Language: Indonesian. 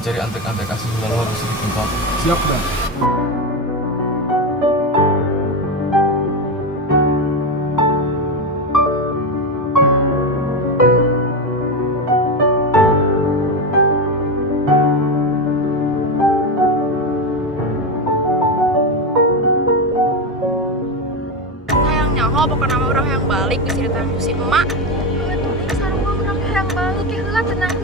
mencari antek-antek asli lalu harus di tempat. Siap, Dan. Hayang nyaho pokoknya nama orang yang balik ke cerita musim emak. Tuh, sarung orang yang balik ya, heula tenang